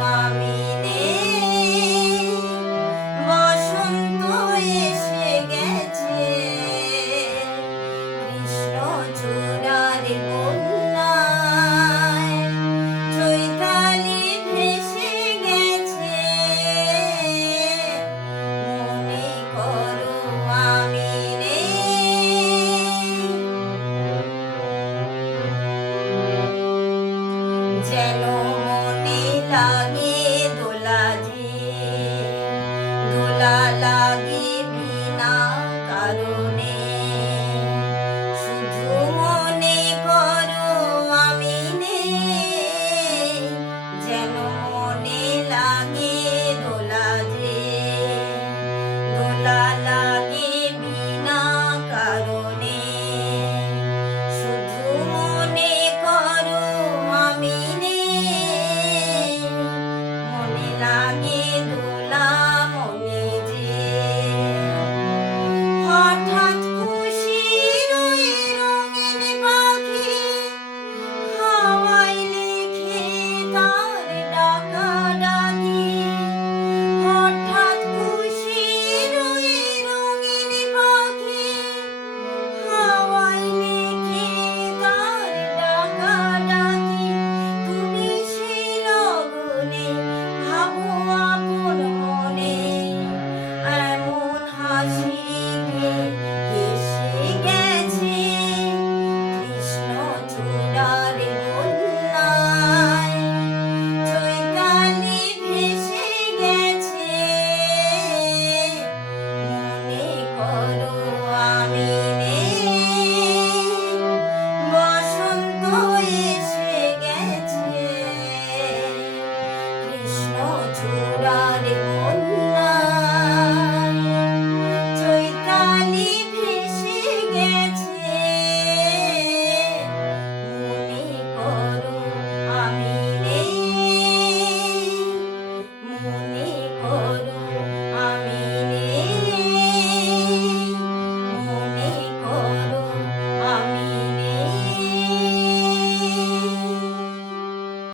আমি নেই, বসন্ত এসে গেছে কৃষ্ণচূড়ার বন্যায়, চৈতালি ভেসে গেছে, মনে করো আমি নেই। যেন মনে লাগে দোলা যে, দোলা লাগে বিনা কারণে, শুধু মনে করো আমি নেই। যেন মনে লাগে দোলা যে, দোলা লাগে বিনা কারণে, শুধু মনে করো আমি নেই। মনে লাগে দোলা মনে যে, হঠাৎ খুশির ওই রঙিন পাখি হাওয়ায় লিখে তার ডাকাডাকি। হঠাৎ খুশির ওই রঙিন পাখি হাওয়ায় লিখে তার ডাকাডাকি। তুমি সেই লগনে ভাবো আপন মনে, এমন হাসি হেসে গেছে কৃষ্ণচূড়ার বন্যায়, চৈতালি ভেসে গেছে, মনে করো আমি নেই, বসন্ত এসে গেছে কৃষ্ণচূড়ার